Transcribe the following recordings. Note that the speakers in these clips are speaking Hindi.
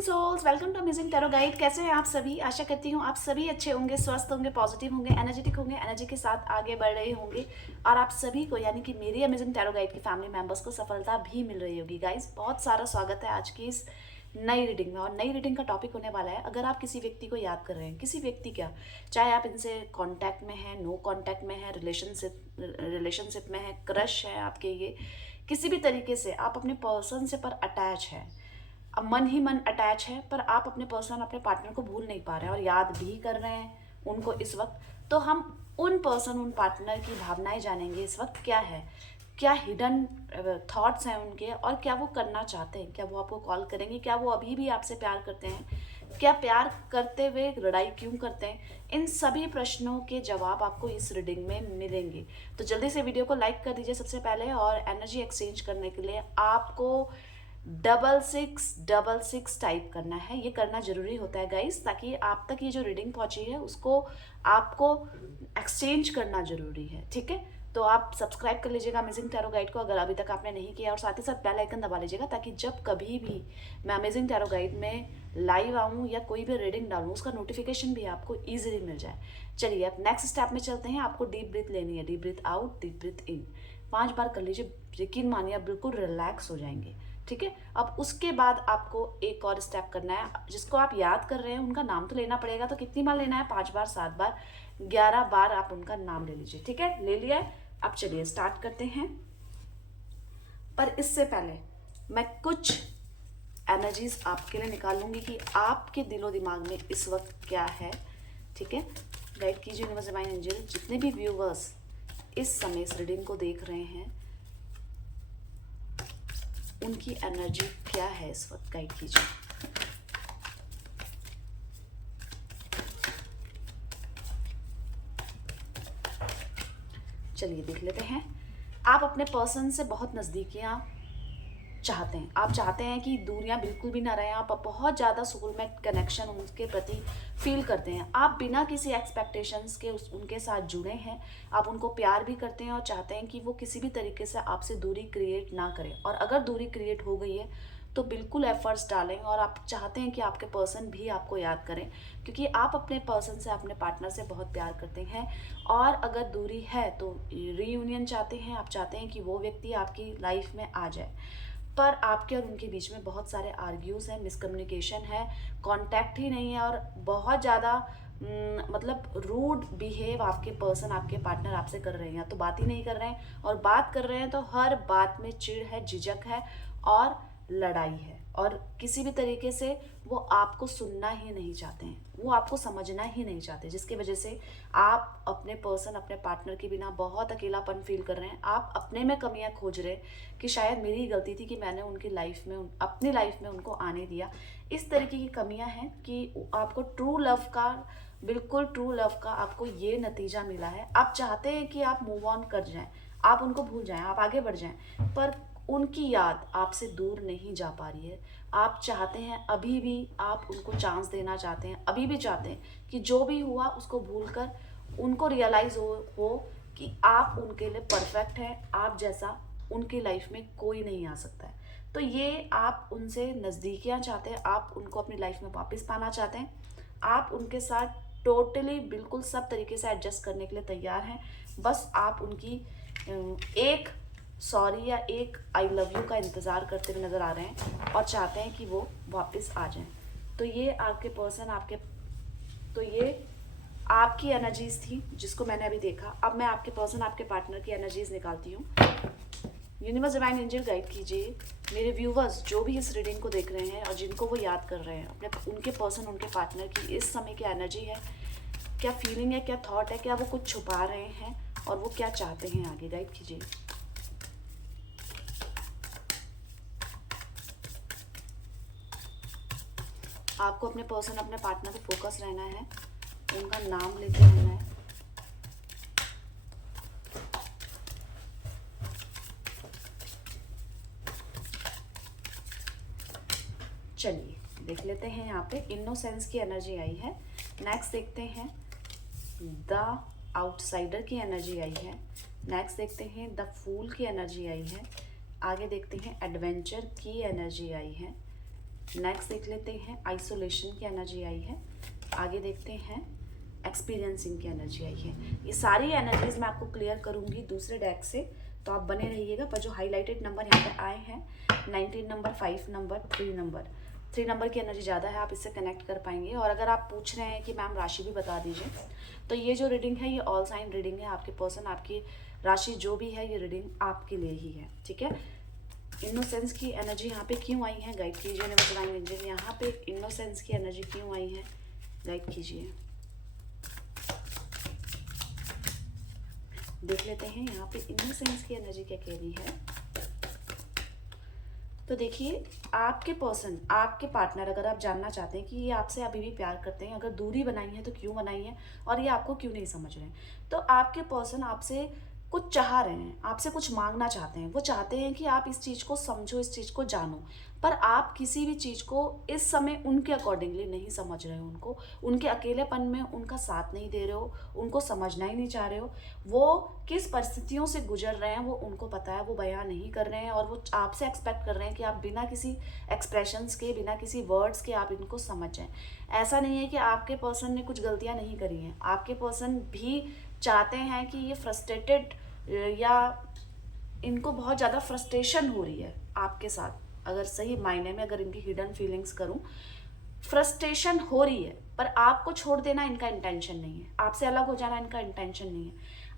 Amazing souls, welcome to amazing tarot guide. कैसे हैं आप सभी? आशा करती हूँ आप सभी अच्छे होंगे, स्वस्थ होंगे, पॉजिटिव होंगे, एनर्जेटिक होंगे, एनर्जी के साथ आगे बढ़ रहे होंगे और आप सभी को यानी कि मेरी अमेजिंग टैरो गाइड की फैमिली मेंबर्स को सफलता भी मिल रही होगी। गाइस, बहुत सारा स्वागत है आज की इस नई रीडिंग में। और नई रीडिंग का टॉपिक होने वाला है, अगर आप किसी व्यक्ति को याद कर रहे हैं, किसी व्यक्ति क्या, चाहे आप इनसे कांटेक्ट में हैं, नो कांटेक्ट में है, रिलेशनशिप में है, क्रश है आपके, ये किसी भी तरीके से आप अपने पर्सन से पर अटैच है, अब मन ही मन अटैच है, पर आप अपने पर्सन, अपने पार्टनर को भूल नहीं पा रहे हैं और याद भी कर रहे हैं उनको इस वक्त। तो हम उन पर्सन, उन पार्टनर की भावनाएं जानेंगे इस वक्त क्या है, क्या हिडन थॉट्स हैं उनके और क्या वो करना चाहते हैं। क्या वो आपको कॉल करेंगे? क्या वो अभी भी आपसे प्यार करते हैं? क्या प्यार करते हुए लड़ाई क्यों करते हैं? इन सभी प्रश्नों के जवाब आपको इस रीडिंग में मिलेंगे। तो जल्दी से वीडियो को लाइक कर दीजिए सबसे पहले। और एनर्जी एक्सचेंज करने के लिए आपको 6666 टाइप करना है। ये करना जरूरी होता है गाइस, ताकि आप तक ये जो रीडिंग पहुंची है उसको आपको एक्सचेंज करना जरूरी है। ठीक है, तो आप सब्सक्राइब कर लीजिएगा अमेजिंग टैरो गाइड को अगर अभी तक आपने नहीं किया, और साथ ही साथ बेल आइकन दबा लीजिएगा ताकि जब कभी भी मैं अमेजिंग टैरो गाइड में लाइव आऊँ या कोई भी रीडिंग डालूँ उसका नोटिफिकेशन भी आपको ईजिली मिल जाए। चलिए अब नेक्स्ट स्टेप में चलते हैं। आपको डीप ब्रीथ लेनी है, deep breath out, deep breath in, 5 बार कर लीजिए। यकीन मानिए आप बिल्कुल रिलैक्स हो जाएंगे। ठीक है, अब उसके बाद आपको एक और स्टेप करना है। जिसको आप याद कर रहे हैं उनका नाम तो लेना पड़ेगा। तो कितनी बार लेना है? 5 बार, 7 बार, 11 बार आप उनका नाम ले लीजिए। ठीक है, ले लिया है। अब चलिए स्टार्ट करते हैं। पर इससे पहले मैं कुछ एनर्जीज आपके लिए निकालूंगी कि आपके दिलो दिमाग में इस वक्त क्या है। ठीक है, गाइड कीजिए यूनिवर्स, डिवाइन एंजल, जितने भी व्यूवर्स इस समय इस रीडिंग को देख रहे हैं उनकी एनर्जी क्या है इस वक्त, गाइड कीजिए। चलिए देख लेते हैं। आप अपने पर्सन से बहुत नज़दीकियाँ चाहते हैं। आप चाहते हैं कि दूरियां बिल्कुल भी ना रहें। आप बहुत ज़्यादा सोलमेट कनेक्शन उनके प्रति फील करते हैं। आप बिना किसी एक्सपेक्टेशंस के उनके साथ जुड़े हैं। आप उनको प्यार भी करते हैं और चाहते हैं कि वो किसी भी तरीके से आपसे दूरी क्रिएट ना करें। और अगर दूरी क्रिएट हो गई है तो बिल्कुल एफर्ट्स डालें। और आप चाहते हैं कि आपके पर्सन भी आपको याद करें, क्योंकि आप अपने पर्सन से, अपने पार्टनर से बहुत प्यार करते हैं। और अगर दूरी है तो रीयूनियन चाहते हैं। आप चाहते हैं कि वो व्यक्ति आपकी लाइफ में आ जाए। पर आपके और उनके बीच में बहुत सारे आर्ग्यूज हैं, मिसकम्युनिकेशन है, कांटेक्ट ही नहीं है और बहुत ज़्यादा मतलब रूड बिहेव आपके पर्सन, आपके पार्टनर आपसे कर रहे हैं। या तो बात ही नहीं कर रहे हैं, और बात कर रहे हैं तो हर बात में चिढ़ है, झिझक है और लड़ाई है। और किसी भी तरीके से वो आपको सुनना ही नहीं चाहते हैं, वो आपको समझना ही नहीं चाहते, जिसकी वजह से आप अपने पर्सन, अपने पार्टनर के बिना बहुत अकेलापन फील कर रहे हैं। आप अपने में कमियां खोज रहे हैं कि शायद मेरी गलती थी कि मैंने उनकी लाइफ में, अपनी लाइफ में उनको आने दिया। इस तरीके की कमियां हैं कि आपको ट्रू लव का, बिल्कुल ट्रू लव का आपको ये नतीजा मिला है। आप चाहते हैं कि आप मूव ऑन कर जाएं, आप उनको भूल जाएं, आप आगे बढ़ जाएं, पर उनकी याद आपसे दूर नहीं जा पा रही है। आप चाहते हैं, अभी भी आप उनको चांस देना चाहते हैं, अभी भी चाहते हैं कि जो भी हुआ उसको भूलकर उनको रियलाइज हो कि आप उनके लिए परफेक्ट हैं। आप जैसा उनकी लाइफ में कोई नहीं आ सकता है। तो ये आप उनसे नज़दीकियाँ चाहते हैं, आप उनको अपनी लाइफ में वापस पाना चाहते हैं। आप उनके साथ टोटली बिल्कुल सब तरीके से एडजस्ट करने के लिए तैयार हैं। बस आप उनकी एक सॉरी या एक आई लव यू का इंतज़ार करते हुए नज़र आ रहे हैं और चाहते हैं कि वो वापस आ जाएं। तो ये आपके पर्सन, आपके, तो ये आपकी एनर्जीज थी जिसको मैंने अभी देखा। अब मैं आपके पर्सन, आपके पार्टनर की एनर्जीज निकालती हूँ। यूनिवर्स, डिवाइन एंजल, गाइड कीजिए मेरे व्यूवर्स जो भी इस रीडिंग को देख रहे हैं और जिनको वो याद कर रहे हैं, अपने, उनके पर्सन, उनके पार्टनर की इस समय क्या एनर्जी है, क्या फीलिंग है, क्या थॉट है, क्या वो कुछ छुपा रहे हैं और वो क्या चाहते हैं आगे। गाइड कीजिए। आपको अपने पर्सन, अपने पार्टनर पे फोकस रहना है, उनका नाम लेते रहना है। चलिए देख लेते हैं। यहाँ पे इनोसेंस की एनर्जी आई है। नेक्स्ट देखते हैं द आउटसाइडर की एनर्जी आई है। नेक्स्ट देखते हैं द फूल की एनर्जी आई है। आगे देखते हैं एडवेंचर की एनर्जी आई है। नेक्स्ट देख लेते हैं आइसोलेशन की एनर्जी आई है। आगे देखते हैं एक्सपीरियंसिंग की एनर्जी आई है। ये सारी एनर्जीज मैं आपको क्लियर करूंगी दूसरे डेक से, तो आप बने रहिएगा। पर जो हाईलाइटेड नंबर यहाँ पे आए हैं 19 नंबर, 5 नंबर, 3 नंबर की एनर्जी ज़्यादा है, आप इससे कनेक्ट कर पाएंगे। और अगर आप पूछ रहे हैं कि मैम राशि भी बता दीजिए, तो ये जो रीडिंग है ये ऑल साइन रीडिंग है। आपके पर्सन, आपकी राशि जो भी है, ये रीडिंग आपके लिए ही है, ठीक है। इनोसेंस की एनर्जी यहाँ पे क्यों आई है, गाइड कीजिए डिवाइन एंजल। यहाँ पे इनोसेंस की एनर्जी क्यों आई है, गाइड कीजिए। देख लेते हैं यहाँ पे इनोसेंस की एनर्जी क्या कह रही है। तो देखिए, आपके पर्सन, आपके पार्टनर, अगर आप जानना चाहते हैं कि ये आपसे अभी भी प्यार करते हैं, अगर दूरी बनाई है तो क्यों बनाई है और ये आपको क्यों नहीं समझ रहे हैं, तो आपके पर्सन आपसे कुछ चाह रहे हैं, आपसे कुछ मांगना चाहते हैं। वो चाहते हैं कि आप इस चीज़ को समझो, इस चीज़ को जानो, पर आप किसी भी चीज़ को इस समय उनके अकॉर्डिंगली नहीं समझ रहे हो। उनको, उनके अकेलेपन में उनका साथ नहीं दे रहे हो, उनको समझना ही नहीं चाह रहे हो। वो किस परिस्थितियों से गुजर रहे हैं वो उनको पता है, वो बयां नहीं कर रहे हैं। और वो आपसे एक्सपेक्ट कर रहे हैं कि आप बिना किसी एक्सप्रेशंस के, बिना किसी वर्ड्स के आप इनको समझ जाएं। ऐसा नहीं है कि आपके पर्सन ने कुछ गलतियां नहीं करी हैं, आपके पर्सन भी चाहते हैं कि ये फ्रस्ट्रेटेड, या इनको बहुत ज़्यादा फ्रस्ट्रेशन हो रही है आपके साथ। अगर सही मायने में अगर इनकी हिडन फीलिंग्स करूं, फ्रस्ट्रेशन हो रही है, पर आपको छोड़ देना इनका इंटेंशन नहीं है, आपसे अलग हो जाना इनका इंटेंशन नहीं है।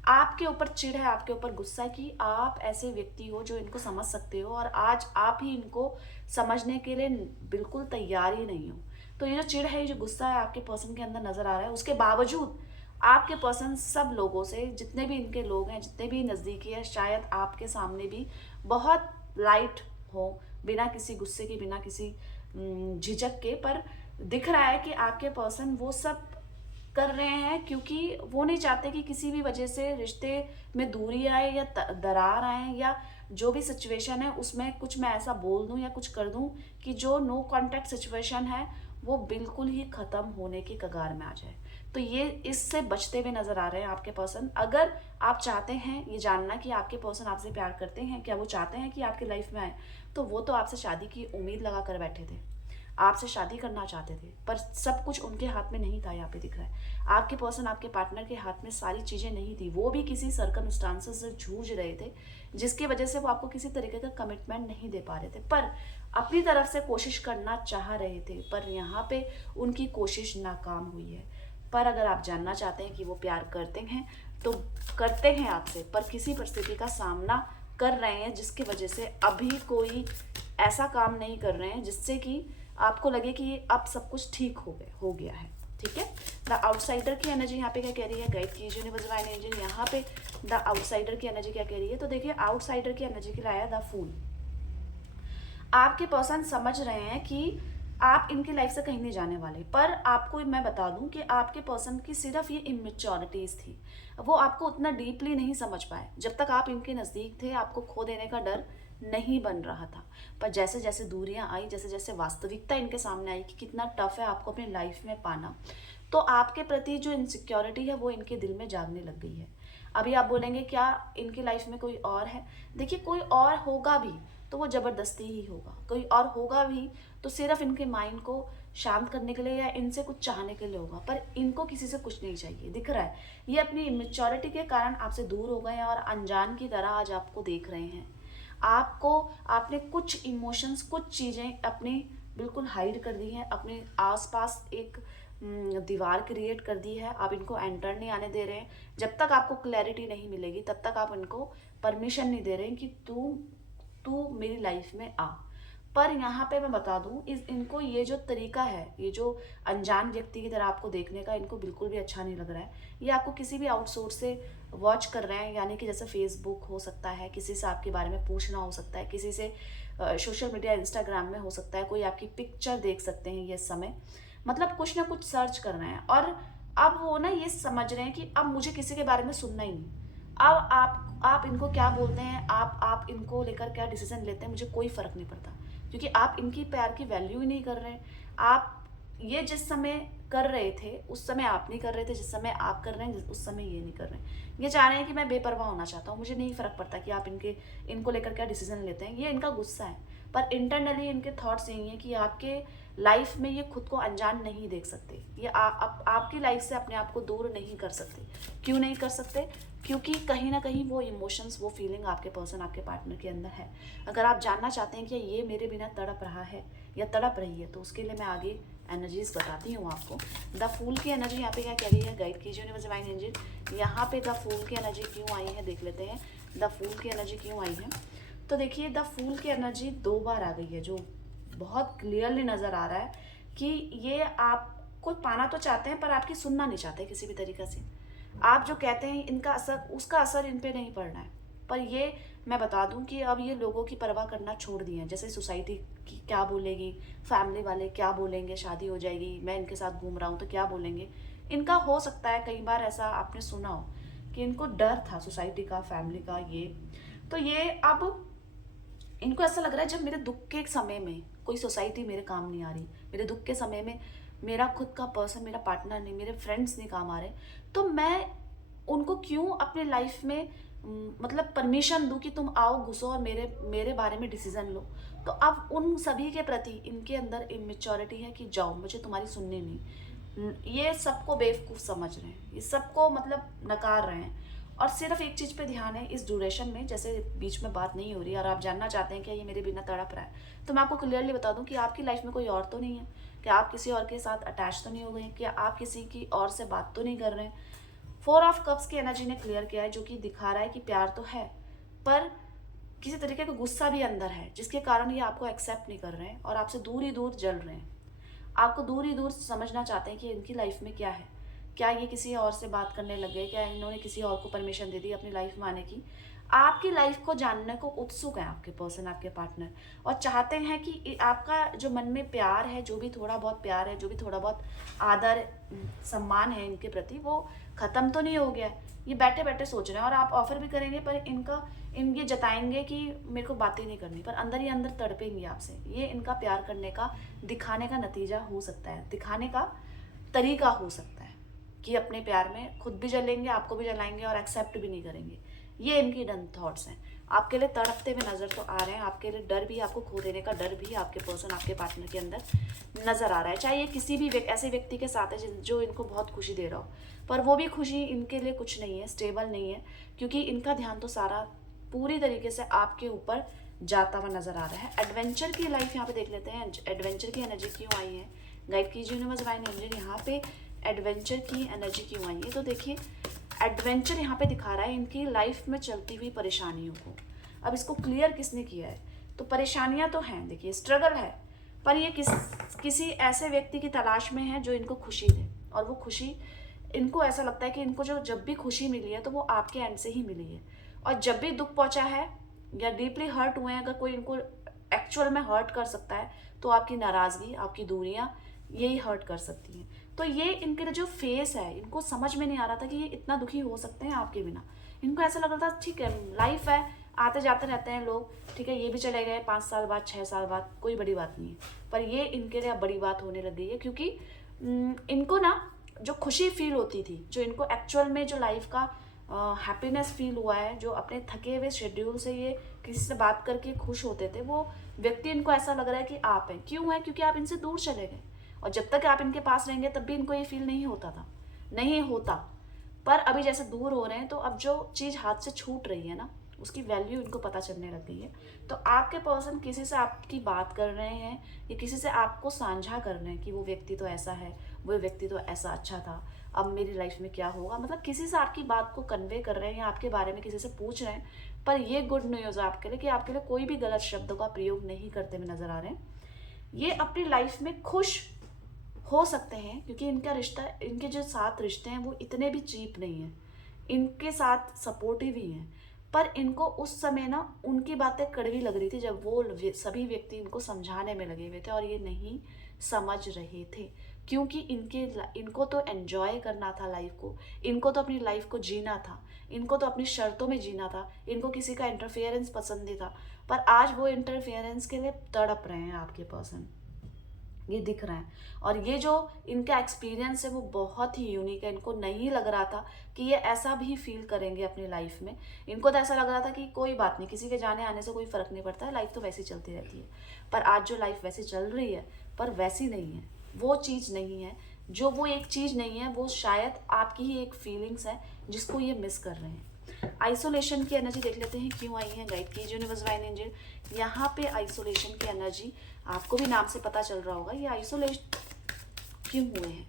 आपके ऊपर चिढ़ है, आपके ऊपर गुस्सा है कि आप ऐसे व्यक्ति हो जो इनको समझ सकते हो, और आज आप ही इनको समझने के लिए बिल्कुल तैयार ही नहीं हो। तो ये जो चिढ़ है, ये जो गुस्सा है आपके पर्सन के अंदर नजर आ रहा है। उसके बावजूद आपके पर्सन सब लोगों से, जितने भी इनके लोग हैं, जितने भी नज़दीकी है, शायद आपके सामने भी बहुत लाइट हो, बिना किसी गुस्से के, बिना किसी झिझक के। पर दिख रहा है कि आपके पर्सन वो सब कर रहे हैं क्योंकि वो नहीं चाहते कि किसी भी वजह से रिश्ते में दूरी आए या दरार आए, या जो भी सिचुएशन है उसमें कुछ मैं ऐसा बोल दूं या कुछ कर दूं कि जो नो कांटेक्ट सिचुएशन है वो बिल्कुल ही ख़त्म होने की कगार में आ जाए। तो ये इससे बचते हुए नज़र आ रहे हैं आपके पर्सन। अगर आप चाहते हैं ये जानना कि आपके पर्सन आपसे प्यार करते हैं, क्या वो चाहते हैं कि आपकी लाइफ में आए, तो वो तो आपसे शादी की उम्मीद लगा कर बैठे थे, आपसे शादी करना चाहते थे, पर सब कुछ उनके हाथ में नहीं था। यहाँ पे दिख रहा है आपके पर्सन, आपके पार्टनर के हाथ में सारी चीज़ें नहीं थी। वो भी किसी सर्कमस्टांसेस से जूझ रहे थे, जिसकी वजह से वो आपको किसी तरीके का कमिटमेंट नहीं दे पा रहे थे, पर अपनी तरफ से कोशिश करना चाह रहे थे। पर यहाँ पे उनकी कोशिश नाकाम हुई है। पर अगर आप जानना चाहते हैं कि वो प्यार करते हैं, तो करते हैं आपसे, पर किसी परिस्थिति का सामना कर रहे हैं जिसकी वजह से अभी कोई ऐसा काम नहीं कर रहे हैं जिससे कि आपको लगे कि ये अब सब कुछ ठीक हो गया है, ठीक है। द आउटसाइडर की एनर्जी यहाँ पे क्या कह रही है, गाइड कीजिए यूनिवर्स डिवाइन एंजल। यहाँ पे द आउटसाइडर की एनर्जी क्या कह रही है, तो देखिए आउटसाइडर की एनर्जी के लिए आया द फूल। आपके पर्सन समझ रहे हैं कि आप इनकी लाइफ से कहीं नहीं जाने वाले, पर आपको मैं बता दूं कि आपके पर्सन की सिर्फ ये इमेच्योरिटीज थी, वो आपको उतना डीपली नहीं समझ पाए। जब तक आप इनके नज़दीक थे, आपको खो देने का डर नहीं बन रहा था, पर जैसे जैसे दूरियां आई, जैसे जैसे वास्तविकता इनके सामने आई कि कितना टफ है आपको अपनी लाइफ में पाना, तो आपके प्रति जो इनसिक्योरिटी है वो इनके दिल में जागने लग गई है। अभी आप बोलेंगे क्या इनकी लाइफ में कोई और है, देखिए कोई और होगा भी तो वो ज़बरदस्ती ही होगा, कोई और होगा भी तो सिर्फ इनके माइंड को शांत करने के लिए या इनसे कुछ चाहने के लिए होगा, पर इनको किसी से कुछ नहीं चाहिए। दिख रहा है ये अपनी इमेच्योरिटी के कारण आपसे दूर हो गए हैं और अनजान की तरह आज आपको देख रहे हैं। आपको, आपने कुछ इमोशंस, कुछ चीज़ें अपनी बिल्कुल हाइड कर दी हैं, अपने आसपास एक दीवार क्रिएट कर दी है। आप इनको एंटर नहीं आने दे रहे हैं। जब तक आपको क्लैरिटी नहीं मिलेगी तब तक आप इनको परमिशन नहीं दे रहे हैं कि तू मेरी लाइफ में आ। पर यहाँ पे मैं बता दूं, इनको ये जो तरीका है, ये जो अनजान व्यक्ति की तरह आपको देखने का, इनको बिल्कुल भी अच्छा नहीं लग रहा है। ये आपको किसी भी आउटसोर्स से वॉच कर रहे हैं, यानी कि जैसे फेसबुक हो सकता है, किसी से आपके बारे में पूछना हो सकता है, किसी से सोशल मीडिया इंस्टाग्राम में हो सकता है, कोई आपकी पिक्चर देख सकते हैं ये समय, मतलब कुछ ना कुछ सर्च कर रहे हैं। और अब वो ना ये समझ रहे हैं कि अब मुझे किसी के बारे में सुनना ही नहीं। अब आप इनको क्या बोलते हैं, आप इनको लेकर क्या डिसीजन लेते हैं, मुझे कोई फर्क नहीं पड़ता, क्योंकि आप इनकी प्यार की वैल्यू ही नहीं कर रहे हैं। आप ये जिस समय कर रहे थे उस समय आप नहीं कर रहे थे, जिस समय आप कर रहे हैं उस समय ये नहीं कर रहे हैं। ये चाह रहे हैं कि मैं बेपरवाह होना चाहता हूँ, मुझे नहीं फर्क पड़ता कि आप इनको लेकर क्या डिसीजन लेते हैं। ये इनका गुस्सा है। पर इंटरनली इनके थॉट्स यही हैं कि आपके लाइफ में ये खुद को अनजान नहीं देख सकते, ये आपकी लाइफ से अपने आप को दूर नहीं कर सकते। क्यों नहीं कर सकते? क्योंकि कहीं ना कहीं वो इमोशंस, वो फीलिंग आपके पर्सन, आपके पार्टनर के अंदर है। अगर आप जानना चाहते हैं कि ये मेरे बिना तड़प रहा है या तड़प रही है, तो उसके लिए मैं आगे एनर्जीज बताती हूँ आपको। द फूल की एनर्जी यहाँ पे क्या कह रही है, गाइड कीजिए यूनिवर्स डिवाइन एंजल। यहाँ पे द फूल की एनर्जी क्यों आई है, देख लेते हैं द फूल की एनर्जी क्यों आई है। तो देखिए, द फूल की एनर्जी 2 बार आ गई है, जो बहुत क्लियरली नज़र आ रहा है कि ये आपको पाना तो चाहते हैं पर आपकी सुनना नहीं चाहते किसी भी तरीके से। आप जो कहते हैं इनका असर, उसका असर इन पे नहीं पड़ना है। पर ये मैं बता दूं कि अब ये लोगों की परवाह करना छोड़ दिए हैं। जैसे सोसाइटी की क्या बोलेगी, फैमिली वाले क्या बोलेंगे, शादी हो जाएगी, मैं इनके साथ घूम रहा हूँ तो क्या बोलेंगे। इनका हो सकता है कई बार ऐसा आपने सुना हो कि इनको डर था सोसाइटी का, फैमिली का। ये तो ये अब इनको ऐसा लग रहा है, जब मेरे दुख के समय में कोई सोसाइटी मेरे काम नहीं आ रही, मेरे दुख के समय में मेरा खुद का पर्सन, मेरा पार्टनर नहीं, मेरे फ्रेंड्स नहीं काम आ रहे, तो मैं उनको क्यों अपने लाइफ में मतलब परमिशन दूं कि तुम आओ, घुसो और मेरे मेरे बारे में डिसीजन लो। तो अब उन सभी के प्रति इनके अंदर इमेच्योरिटी है कि जाओ, मुझे तुम्हारी सुननी नहीं। ये सबको बेवकूफ़ समझ रहे हैं, ये सबको मतलब नकार रहे हैं। और सिर्फ एक चीज़ पे ध्यान है इस ड्यूरेशन में, जैसे बीच में बात नहीं हो रही और आप जानना चाहते हैं कि ये मेरे बिना तड़प रहा है, तो मैं आपको क्लियरली बता दूं कि आपकी लाइफ में कोई और तो नहीं है, कि आप किसी और के साथ अटैच तो नहीं हो गए, कि आप किसी की और से बात तो नहीं कर रहे हैं। 4 ऑफ कप्स की एनर्जी ने क्लियर किया है, जो कि दिखा रहा है कि प्यार तो है, पर किसी तरीके का गुस्सा भी अंदर है, जिसके कारण ये आपको एक्सेप्ट नहीं कर रहे हैं और आपसे दूर ही दूर जल रहे हैं। आपको दूर ही दूर समझना चाहते हैं कि इनकी लाइफ में क्या है, क्या ये किसी और से बात करने लग गए, क्या इन्होंने किसी और को परमिशन दे दी अपनी लाइफ में आने की। आपकी लाइफ को जानने को उत्सुक है आपके पर्सन, आपके पार्टनर, और चाहते हैं कि आपका जो मन में प्यार है, जो भी थोड़ा बहुत प्यार है, जो भी थोड़ा बहुत आदर सम्मान है इनके प्रति, वो ख़त्म तो नहीं हो गया है। ये बैठे बैठे सोच रहे हैं और आप ऑफर भी करेंगे पर इन ये जताएंगे कि मेरे को बातें नहीं करनी, पर अंदर ही अंदर तड़पेंगे आपसे। ये इनका प्यार करने का, दिखाने का नतीजा हो सकता है, दिखाने का तरीका हो सकता है कि अपने प्यार में खुद भी जलेंगे, आपको भी जलाएंगे और एक्सेप्ट भी नहीं करेंगे। ये इनकी डन थॉट्स हैं। आपके लिए तड़पते हुए नज़र तो आ रहे हैं, आपके लिए डर भी, आपको खो देने का डर भी आपके पर्सन, आपके पार्टनर के अंदर नज़र आ रहा है। चाहे ये किसी भी ऐसे व्यक्ति के साथ है जो इनको बहुत खुशी दे रहा हो, पर वो भी खुशी इनके लिए कुछ नहीं है, स्टेबल नहीं है, क्योंकि इनका ध्यान तो सारा पूरी तरीके से आपके ऊपर जाता हुआ नज़र आ रहा है। एडवेंचर की लाइफ यहाँ पे देख लेते हैं, एडवेंचर की एनर्जी क्यों आई है, गाइड कीजिए यूनिवर्स डिवाइन एनर्जी। यहाँ पे एडवेंचर की एनर्जी क्यों आई है, तो देखिए एडवेंचर यहाँ पे दिखा रहा है इनकी लाइफ में चलती हुई परेशानियों को। अब इसको क्लियर किसने किया है, तो परेशानियां तो हैं, देखिए स्ट्रगल है, पर ये किसी ऐसे व्यक्ति की तलाश में है जो इनको खुशी दे, और वो खुशी इनको ऐसा लगता है कि इनको जो जब भी खुशी मिली है तो वो आपके एंड से ही मिली है, और जब भी दुख पहुंचा है या डीपली हर्ट हुए हैं, अगर कोई इनको एक्चुअल में हर्ट कर सकता है तो आपकी नाराज़गी, आपकी दूरियां यही हर्ट कर सकती हैं। तो ये इनके जो फेस है, इनको समझ में नहीं आ रहा था कि ये इतना दुखी हो सकते हैं आपके बिना। इनको ऐसा लग रहा था ठीक है, लाइफ है, आते जाते रहते हैं लोग, ठीक है, ये भी चले गए 5 साल बाद, 6 साल बाद, कोई बड़ी बात नहीं है। पर ये इनके लिए अब बड़ी बात होने लग गई है, क्योंकि इनको ना जो खुशी फील होती थी, जो इनको एक्चुअल में जो लाइफ का हैप्पीनेस फील हुआ है, जो अपने थके हुए शेड्यूल से ये किसी से बात करके खुश होते थे, वो व्यक्ति इनको ऐसा लग रहा है कि आप हैं। क्यों है? क्योंकि आप इनसे दूर चले गए, और जब तक आप इनके पास रहेंगे तब भी इनको ये फील नहीं होता था, नहीं होता। पर अभी जैसे दूर हो रहे हैं, तो अब जो चीज़ हाथ से छूट रही है ना, उसकी वैल्यू इनको पता चलने लग गई है। तो आपके पर्सन किसी से आपकी बात कर रहे हैं या किसी से आपको साझा कर रहे हैं कि वो व्यक्ति तो ऐसा है, वो व्यक्ति तो ऐसा अच्छा था, अब मेरी लाइफ में क्या होगा, मतलब किसी से आपकी बात को कन्वे कर रहे हैं या आपके बारे में किसी से पूछ रहे हैं। पर ये गुड न्यूज़ है आपके लिए कि आपके लिए कोई भी गलत शब्दों का प्रयोग नहीं करते हुए नजर आ रहे हैं। ये अपनी लाइफ में खुश हो सकते हैं, क्योंकि इनका रिश्ता, इनके जो साथ रिश्ते हैं वो इतने भी चीप नहीं हैं, इनके साथ सपोर्टिव ही हैं। पर इनको उस समय ना उनकी बातें कड़वी लग रही थी, जब वो सभी व्यक्ति इनको समझाने में लगे हुए थे और ये नहीं समझ रहे थे, क्योंकि इनको तो एंजॉय करना था लाइफ को, इनको तो अपनी लाइफ को जीना था, इनको तो अपनी शर्तों में जीना था, इनको किसी का इंटरफेरेंस पसंद नहीं था। पर आज वो इंटरफेरेंस के लिए तड़प रहे हैं आपके पर्सन। ये दिख रहा है। और ये जो इनका एक्सपीरियंस है वो बहुत ही यूनिक है। इनको नहीं लग रहा था कि ये ऐसा भी फील करेंगे अपनी लाइफ में। इनको तो ऐसा लग रहा था कि कोई बात नहीं, किसी के जाने आने से कोई फ़र्क नहीं पड़ता है, लाइफ तो वैसी चलती रहती है। पर आज जो लाइफ वैसी चल रही है, पर वैसी नहीं है, वो चीज़ नहीं है। जो वो एक चीज़ नहीं है, वो शायद आपकी ही एक फीलिंग्स है जिसको ये मिस कर रहे हैं। आइसोलेशन की एनर्जी देख लेते हैं क्यों आई है। गाइड कीजिए यूनिवर्स डिवाइन एंजल। यहाँ पे आइसोलेशन की एनर्जी, आपको भी नाम से पता चल रहा होगा, ये आइसोलेट क्यों हुए हैं,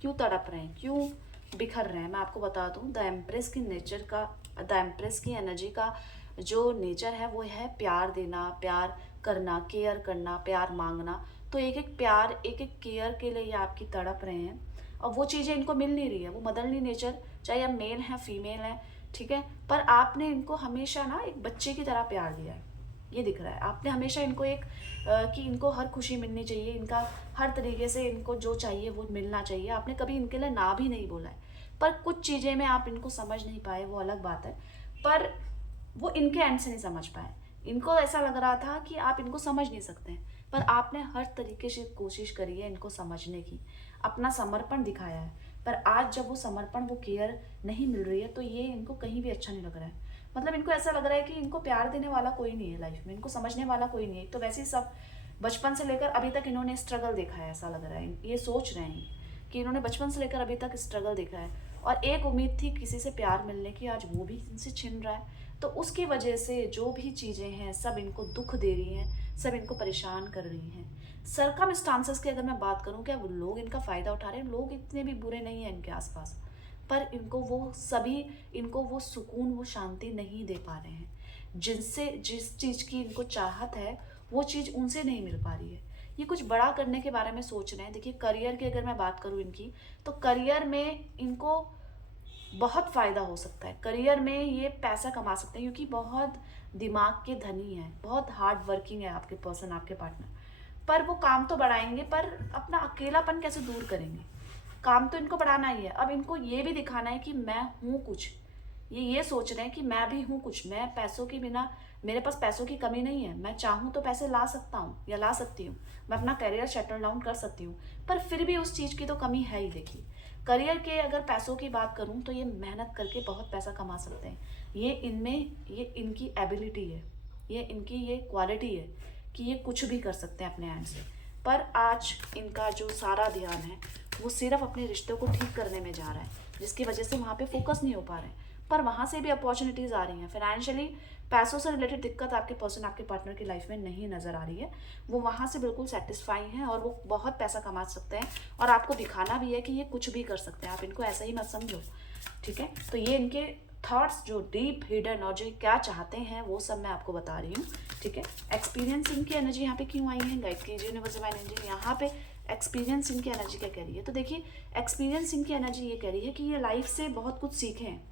क्यों तड़प रहे हैं, क्यों बिखर रहे हैं। मैं आपको बता दूं, द एम्प्रेस की नेचर का, द एम्प्रेस की एनर्जी का जो नेचर है वो है प्यार देना, प्यार करना, केयर करना, प्यार मांगना। तो एक एक प्यार, एक एक केयर के लिए ये आपकी तड़प रहे हैं और वो चीज़ें इनको मिल नहीं रही है। वो मदरली नेचर, चाहे आप मेल हैं फीमेल हैं, ठीक है, पर आपने इनको हमेशा ना एक बच्चे की तरह प्यार दिया है। ये दिख रहा है आपने हमेशा इनको एक कि इनको हर खुशी मिलनी चाहिए, इनका हर तरीके से इनको जो चाहिए वो मिलना चाहिए। आपने कभी इनके लिए ना भी नहीं बोला है। पर कुछ चीज़ें में आप इनको समझ नहीं पाए, वो अलग बात है, पर वो इनके एंड से नहीं समझ पाए। इनको ऐसा लग रहा था कि आप इनको समझ नहीं सकते हैं, पर आपने हर तरीके से कोशिश करी है इनको समझने की, अपना समर्पण दिखाया है। पर आज जब वो समर्पण, वो केयर नहीं मिल रही है, तो ये इनको कहीं भी अच्छा नहीं लग रहा है। मतलब इनको ऐसा लग रहा है कि इनको प्यार देने वाला कोई नहीं है लाइफ में, इनको समझने वाला कोई नहीं है। तो वैसे ही सब बचपन से लेकर अभी तक इन्होंने स्ट्रगल देखा है, ऐसा लग रहा है। ये सोच रहे हैं कि इन्होंने बचपन से लेकर अभी तक स्ट्रगल देखा है और एक उम्मीद थी किसी से प्यार मिलने की, आज वो भी इनसे छिन रहा है। तो उसकी वजह से जो भी चीज़ें हैं सब इनको दुख दे रही हैं, सब इनको परेशान कर रही हैं। सरकमस्टांसेस की अगर मैं बात करूं, क्या वो लोग इनका फ़ायदा उठा रहे हैं? लोग इतने भी बुरे नहीं हैं इनके आसपास, पर इनको वो सभी, इनको वो सुकून, वो शांति नहीं दे पा रहे हैं। जिनसे, जिस चीज़ की इनको चाहत है, वो चीज़ उनसे नहीं मिल पा रही है। ये कुछ बड़ा करने के बारे में सोच रहे हैं। देखिए करियर की अगर मैं बात करूँ इनकी, तो करियर में इनको बहुत फ़ायदा हो सकता है। करियर में ये पैसा कमा सकते हैं क्योंकि बहुत दिमाग के धनी हैं, बहुत हार्ड वर्किंग है आपके पर्सन, आपके पार्टनर। पर वो काम तो बढ़ाएंगे, पर अपना अकेलापन कैसे दूर करेंगे? काम तो इनको बढ़ाना ही है। अब इनको ये भी दिखाना है कि मैं हूँ कुछ। ये सोच रहे हैं कि मैं भी हूँ कुछ, मैं पैसों के बिना, मेरे पास पैसों की कमी नहीं है, मैं चाहूँ तो पैसे ला सकता हूँ या ला सकती हूँ, मैं अपना करियर सेटल डाउन कर सकती हूँ। पर फिर भी उस चीज़ की तो कमी है ही। देखिए करियर के अगर पैसों की बात करूँ तो ये मेहनत करके बहुत पैसा कमा सकते हैं। ये इनमें, ये इनकी एबिलिटी है, ये इनकी ये क्वालिटी है कि ये कुछ भी कर सकते हैं अपने हैंड से। पर आज इनका जो सारा ध्यान है वो सिर्फ अपने रिश्तों को ठीक करने में जा रहा है, जिसकी वजह से वहाँ पे फोकस नहीं हो पा रहे हैं। पर वहाँ से भी अपॉर्चुनिटीज़ आ रही हैं फाइनेंशियली, पैसों से रिलेटेड दिक्कत आपके पर्सन, आपके पार्टनर की लाइफ में नहीं नज़र आ रही है। वो वहाँ से बिल्कुल सेटिस्फाई हैं और वो बहुत पैसा कमा सकते हैं और आपको दिखाना भी है कि ये कुछ भी कर सकते हैं। आप इनको ऐसा ही मत समझो, ठीक है। तो ये इनके थॉट्स जो डीप हिडन और जो क्या चाहते हैं वो सब मैं आपको बता रही हूँ, ठीक है। एक्सपीरियंस इनकी एनर्जी यहाँ पे क्यों आई है, गाइड कीजिए यूनिवर्स डिवाइन एनर्जी। यहाँ पे एक्सपीरियंस इनकी एनर्जी क्या कह रही है, तो देखिए एक्सपीरियंस इनकी एनर्जी ये कह रही है कि ये लाइफ से बहुत कुछ सीखे हैं।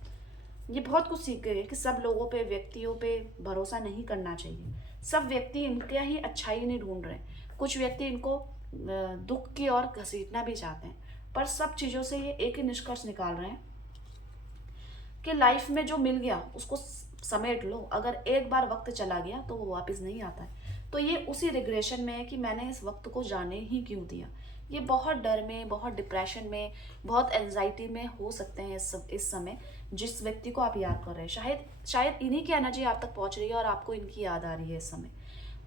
ये बहुत कुछ सीख गए हैं कि सब लोगों पे, व्यक्तियों पे भरोसा नहीं करना चाहिए। सब व्यक्ति इनके ही अच्छाई नहीं ढूंढ रहे हैं। कुछ व्यक्ति इनको दुख की ओर घसीटना भी चाहते हैं। पर सब चीज़ों से ये एक ही निष्कर्ष निकाल रहे हैं कि लाइफ में जो मिल गया उसको समेट लो। अगर एक बार वक्त चला गया तो वो वापस नहीं आता है। तो ये उसी रिग्रेशन में है कि मैंने इस वक्त को जाने ही क्यों दिया। ये बहुत डर में, बहुत डिप्रेशन में, बहुत एंजाइटी में हो सकते हैं इस समय जिस व्यक्ति को आप याद कर रहे हैं। शायद इन्हीं की एनर्जी आप तक पहुंच रही है और आपको इनकी याद आ रही है इस समय।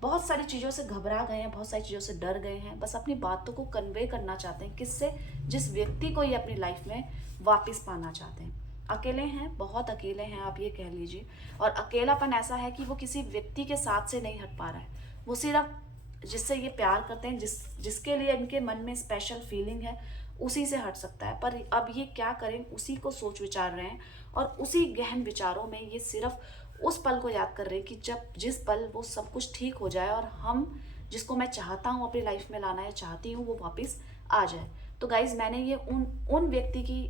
बहुत सारी चीज़ों से घबरा गए हैं, बहुत सारी चीज़ों से डर गए हैं, बस अपनी बातों को कन्वे करना चाहते हैं। किससे? जिस व्यक्ति को ये अपनी लाइफ में वापस पाना चाहते हैं। अकेले हैं, बहुत अकेले हैं आप ये कह लीजिए। और अकेलापन ऐसा है कि वो किसी व्यक्ति के साथ से नहीं हट पा रहा है। वो सिर्फ जिससे ये प्यार करते हैं, जिसके लिए इनके मन में स्पेशल फीलिंग है, उसी से हट सकता है। पर अब ये क्या करें, उसी को सोच विचार रहे हैं और उसी गहन विचारों में ये सिर्फ उस पल को याद कर रहे हैं कि जब, जिस पल वो सब कुछ ठीक हो जाए और हम, जिसको मैं चाहता हूँ अपनी लाइफ में लाना है, चाहती हूँ, वो वापस आ जाए। तो गाइज मैंने ये उन व्यक्ति की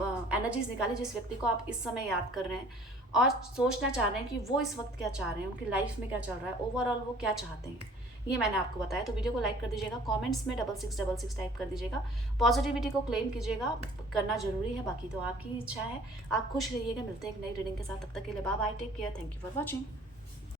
एनर्जीज निकाली जिस व्यक्ति को आप इस समय याद कर रहे हैं और सोचना चाह रहे हैं कि वो इस वक्त क्या चाह रहे हैं, उनकी लाइफ में क्या चल रहा है, ओवरऑल वो क्या चाहते हैं, ये मैंने आपको बताया। तो वीडियो को लाइक कर दीजिएगा, कमेंट्स में 6666 टाइप कर दीजिएगा, पॉजिटिविटी को क्लेम कीजिएगा, करना जरूरी है, बाकी तो आपकी इच्छा है। आप खुश रहिएगा। मिलते हैं एक नई रीडिंग के साथ, तब तक के लिए bye bye, take care, thank you for watching.